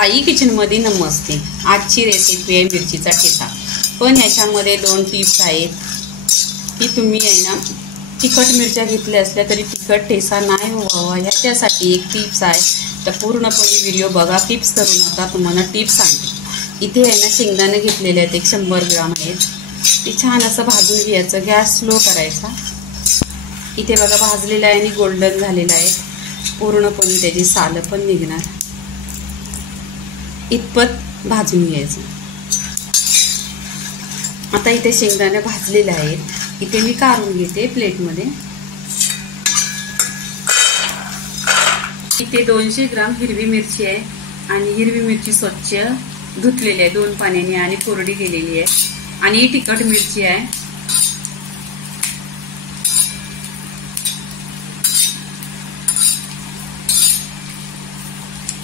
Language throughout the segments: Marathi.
आई किचन मध्ये नमस्ते। आजची रेसिपी आहे मिरचीचा ठेचा। पण याच्यामध्ये 2 टिप्स आहेत की तुम्ही आहे ना तिखट मिरच्या घेतल्या असल्या तरी तिखट ठेचा नाही व्हावा याच्यासाठी एक टिप्स आहे। तर पूर्णपणे व्हिडिओ बघा, टिप्स करू नका, तुम्हाला टिप्स सांगते। इथे आहे ना शेंगदाणे घेतलेले आहेत, 100 ग्राम आहेत। ते छान असं भाजून घ्यायचं, गॅस स्लो करायचा। इथे बघा भाजलेला आहे आणि गोल्डन झालेला आहे, पूर्णपणे त्याची साल पण निघणार इतपत भाजून घ्यायचं। आता इथे शेंगदाणे भाजलेले आहेत, इथे मी काढून घेते प्लेटमध्ये। इथे 200 ग्राम हिरवी मिरची आहे आणि हिरवी मिरची स्वच्छ धुतलेली आहे 2 पाण्याने आणि कोरडी केलेली आहे। आणि ही तिखट मिरची आहे।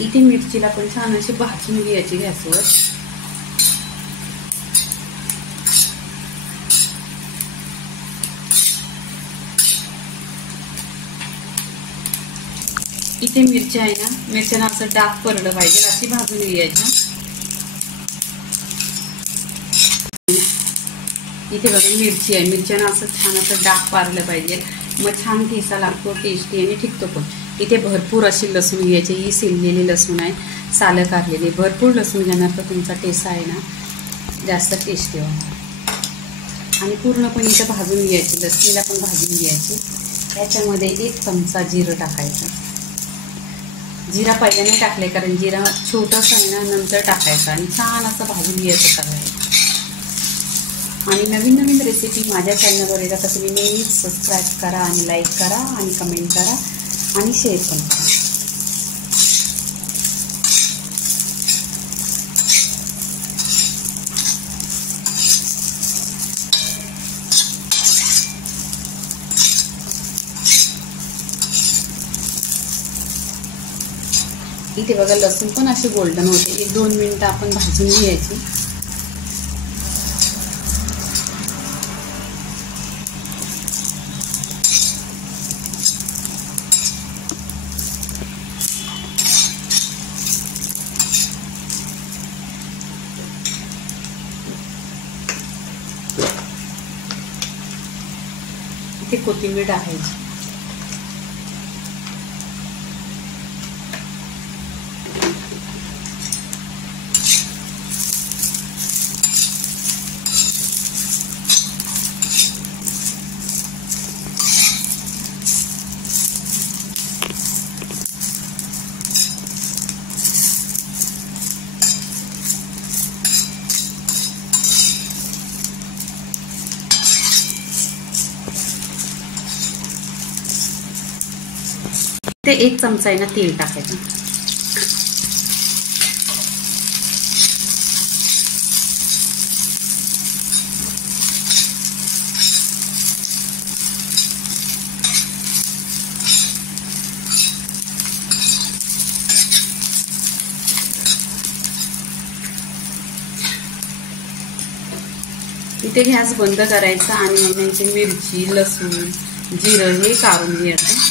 इथे मिरचीला पण छान अशी भाजून घ्यायची गॅसवर। इथे मिरच्या आहे ना, मिरच्यांना असं डाग पडलं पाहिजे अशी भाजून घ्यायची। इथे बघा मिरची आहे, मिरच्यांना असं छान असं डाग पारलं पाहिजे, मग छान ठेचा लागतो, टेस्टी आणि टिकतो पण। इथे भरपूर अशी लसूण घ्यायची, ही शिजलेली लसूण आहे, सालं काढलेली। भरपूर लसूण घेणार तर तुमचा ठेचा आहे ना जास्त टेस्टी होणार। आणि पूर्णपणे इथे भाजून घ्यायची, लसणीला पण भाजून घ्यायची। त्याच्यामध्ये 1 चमचा जिरं टाकायचं। जिरा पहिल्याने टाकले कारण जिरा छोटंसं आहे ना, नंतर टाकायचं आणि छान असं भाजून घ्यायचं सगळं। आणि नवीन नवीन रेसिपी माझ्या चॅनलवर येतात तर तुम्ही नेहमीच सबस्क्राईब करा आणि लाईक करा आणि कमेंट करा आणि शेअर पण करा। इथे बघा लसूण पण अशी गोल्डन होते, 1-2 मिनिटं आपण भाजून घ्यायची। इथे कोथिंबीर टाकायची। ते 1 चमचा आहे ना तेल टाकायचं। इथे गॅस बंद करायचा आणि इथे मिरची, लसूण, जिरं हे काढून घ्यायचं।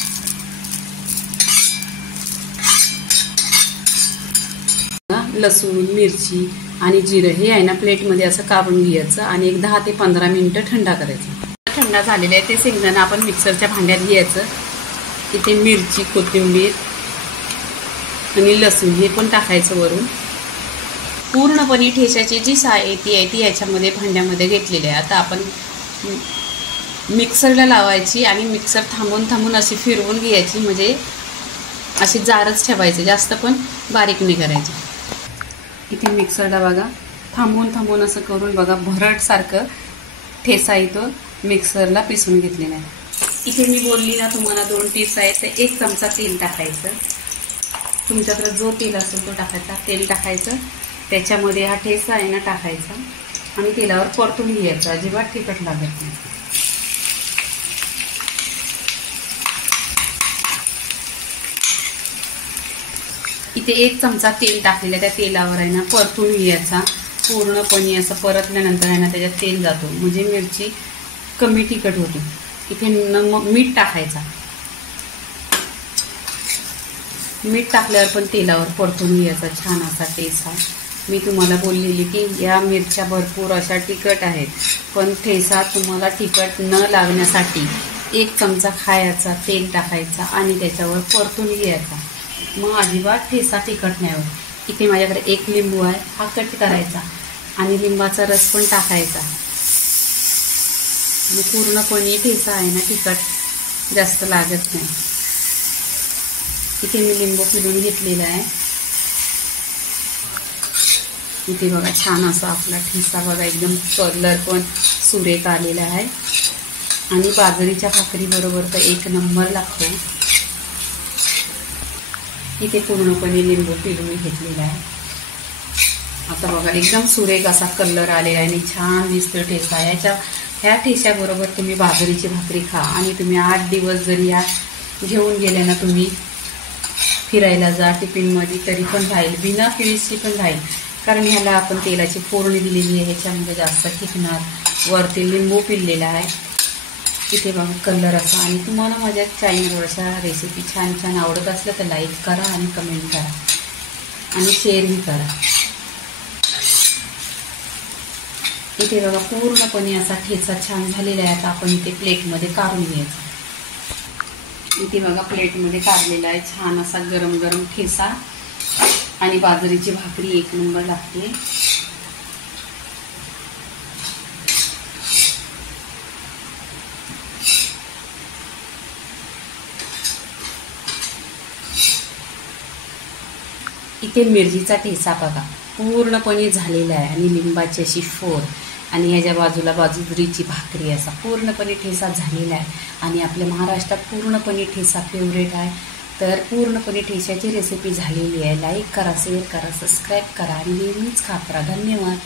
लसूण, मिरची आणि जिरं हे आहे ना प्लेटमध्ये असं काढून घ्यायचं आणि एक 10 ते 15 मिनिटं थंडा करायचं। थंड झालेलं आहे ते शेंगदाणे आपण मिक्सरच्या भांड्यात घ्यायचं। इथे मिरची, कोथिंबीर आणि लसूण हे पण टाकायचं वरून। पूर्णपणे ठेचाची जी साहित्य आहे ती याच्यामध्ये भांड्यामध्ये घेतलेली आहे। आता आपण मिक्सरला लावायची आणि मिक्सर थांबून थांबून अशी फिरवून घ्यायची, म्हणजे अशी जारच ठेवायची, जास्त पण बारीक नाही करायची। इथे मिक्सरला बघा थांबून थांबून असं करून बघा भरडसारखं ठेचा इथं मिक्सरला पिसून घेतलेला आहे। इथे मी बोलली ना तुम्हाला 2 टिप्स आहेत, तर 1 चमचा तेल टाकायचं। तुमच्याकडे जो तेल असेल तो टाकायचा, तेल टाकायचं, त्याच्यामध्ये हा ठेचा आहे ना टाकायचा आणि तेलावर परतून घ्यायचा, अजिबात तिखट लागत नाही। इथे 1 चमचा तेल टाकलेलं आहे, त्या तेलावर आहे ना परतून घ्यायचा पूर्णपणे। असं परतल्यानंतर आहे ना त्याच्यात तेल जातो, म्हणजे मिरची कमी तिखट होते। इथे मीठ टाकायचा, मीठ टाकल्यावर पण तेलावर परतून घ्यायचा छान असा ठेसा. मी तुम्हाला बोललेली की या मिरच्या भरपूर अशा तिखट आहेत, पण ठेसा तुम्हाला तिखट न लागण्यासाठी 1 चमचा खायचा तेल टाकायचा आणि त्याच्यावर परतून घ्यायचा. मग अजिबात ठेसा तिखट नाही होत. इथे माझ्याकडे 1 लिंबू आहे, हा कट करायचा आणि लिंबाचा रस पण टाकायचा. मग पूर्णपणे ठेसा आहे ना तिखट जास्त लागत नाही. इथे मी लिंबू पिळून घेतलेला आहे. इथे बघा छान असा आपला ठेसा बघा एकदम कलर पण सुरेख आलेला आहे आणि बाजरीच्या भाकरी बरोबर तर 1 नंबर लागतो. इथे पूर्णपणे लिंबू पिळून घेतलेला आहे. आता बघा एकदम सुरेख असा कलर आलेला आहे आणि छान दिसतो ठेसा. ह्या ठेस्याबरोबर तुम्ही बाजरीची भाकरी खा आणि तुम्ही 8 दिवस जरी या घेऊन गेले ना, तुम्ही फिरायला जा टिफिनमध्ये तरी पण राहील, बिना फिरीजची पण राहील. कारण ह्याला आपण तेलाची फोडणी दिलेली आहे, ह्याच्यामध्ये जास्त टिकणार. वरती लिंबू पिळलेला आहे. इथे बघा कलर असा. आणि तुम्हाला माझ्या चॅनलवरच्या रेसिपी छान छान आवडत असल्या तर लाईक करा आणि कमेंट करा आणि शेअरही करा. इथे बघा पूर्णपणे असा ठेचा छान झालेला आहे. आता आपण इथे प्लेटमध्ये काढून घ्यायचा. इथे बघा प्लेटमध्ये काढलेला आहे छान असा गरम गरम ठेसा आणि बाजरीची भाकरी 1 नंबर लागते. इथे मिरचीचा ठेसा बघा पूर्णपणे झालेला आहे आणि लिंबाची अशी फोड आणि ह्याच्या बाजूला बाजरीची भाकरी असा पूर्णपणे ठेसा झालेला आहे. आणि आपल्या महाराष्ट्रात पूर्णपणे ठेसा फेवरेट आहे. तर पूर्णपणे ठेस्याची रेसिपी झालेली आहे. लाईक करा, शेअर करा, सबस्क्राईब करा आणि नेहमीच खात राहा. धन्यवाद.